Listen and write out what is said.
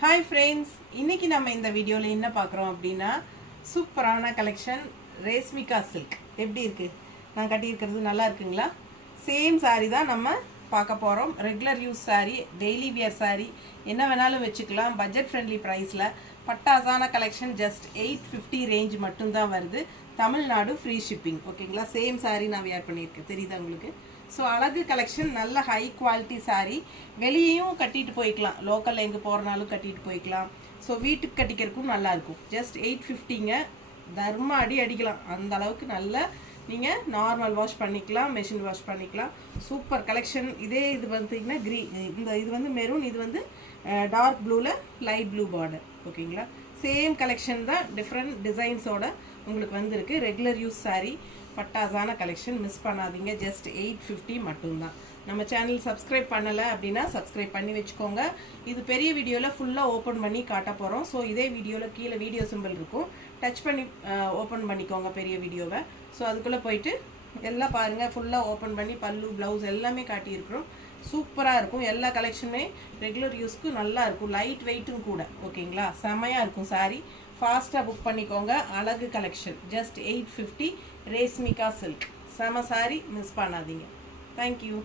Hi friends, இன்னைக்கு நம்ம இந்த வீடியோல என்ன பார்க்கறோம் அப்படினா சூப்பரான கலெக்ஷன் ரேஷ்மிகா silk எப்படி இருக்கு நான் கட்டி இருக்கிறது நல்லா இருக்குங்களா சேம் saree தான் நம்ம பார்க்க போறோம் regular use saree daily wear saree என்ன வேணாலும் வெச்சுக்கலாம் பட்ஜெட் ஃப்ரெண்ட்லி பிரைஸ்ல பட்டாசான கலெக்ஷன் ஜஸ்ட் 850 ரேஞ்ச் மட்டும் தான் வருது தமிழ்நாடு ஃப்ரீ ஷிப்பிங் ஓகேங்களா சேம் saree நான் வியர் பண்ணியிருக்கேன் தெரியுதா உங்களுக்கு ஸோ அழகு கலெக்ஷன் நல்ல ஹை குவாலிட்டி சாரீ வெளியேயும் கட்டிட்டு போய்க்கலாம் லோக்கல் எங்கே போகிறனாலும் கட்டிட்டு போய்க்கலாம் ஸோ வீட்டுக்கு கட்டிக்கிறதுக்கும் நல்லாயிருக்கும் ஜஸ்ட் 850ங்க தர்ம அடிக்கலாம் அந்த அளவுக்கு நல்ல நீங்கள் நார்மல் வாஷ் பண்ணிக்கலாம் மெஷின் வாஷ் பண்ணிக்கலாம் சூப்பர் கலெக்ஷன் இதே இது பார்த்தீங்கன்னா இது வந்து மெரூன் இது வந்து டார்க் ப்ளூவில் லைட் ப்ளூ பார்டர் ஓகேங்களா சேம் கலெக்ஷன் தான் டிஃப்ரெண்ட் டிசைன்ஸோட உங்களுக்கு வந்திருக்கு ரெகுலர் யூஸ் சாரீ பட்டாசான கலெக்ஷன் மிஸ் பண்ணாதீங்க ஜஸ்ட் 850 மட்டும்தான் நம்ம சேனல் சப்ஸ்கிரைப் பண்ணலை அப்படின்னா சப்ஸ்கிரைப் பண்ணி வச்சுக்கோங்க இது பெரிய வீடியோவில் ஃபுல்லாக ஓப்பன் பண்ணி காட்ட போகிறோம் ஸோ இதே வீடியோவில் கீழே வீடியோ சிம்பிள் இருக்கும் டச் பண்ணி ஓப்பன் பண்ணிக்கோங்க பெரிய வீடியோவை ஸோ அதுக்குள்ளே போயிட்டு எல்லாம் பாருங்கள் ஃபுல்லாக ஓப்பன் பண்ணி பல்லு ப்ளவுஸ் எல்லாமே காட்டியிருக்கிறோம் சூப்பராக இருக்கும் எல்லா கலெக்ஷனுமே ரெகுலர் யூஸ்க்கு நல்லா இருக்கும் லைட் வெயிட்டும் கூட ஓகேங்களா செமையாக இருக்கும் சாரீ ஃபாஸ்ட்டாக புக் பண்ணிக்கோங்க அழகு கலெக்ஷன் ஜஸ்ட் 850 ரேஷ்மிகா சில்க் செம சாரீ மிஸ் பண்ணாதீங்க தேங்க்யூ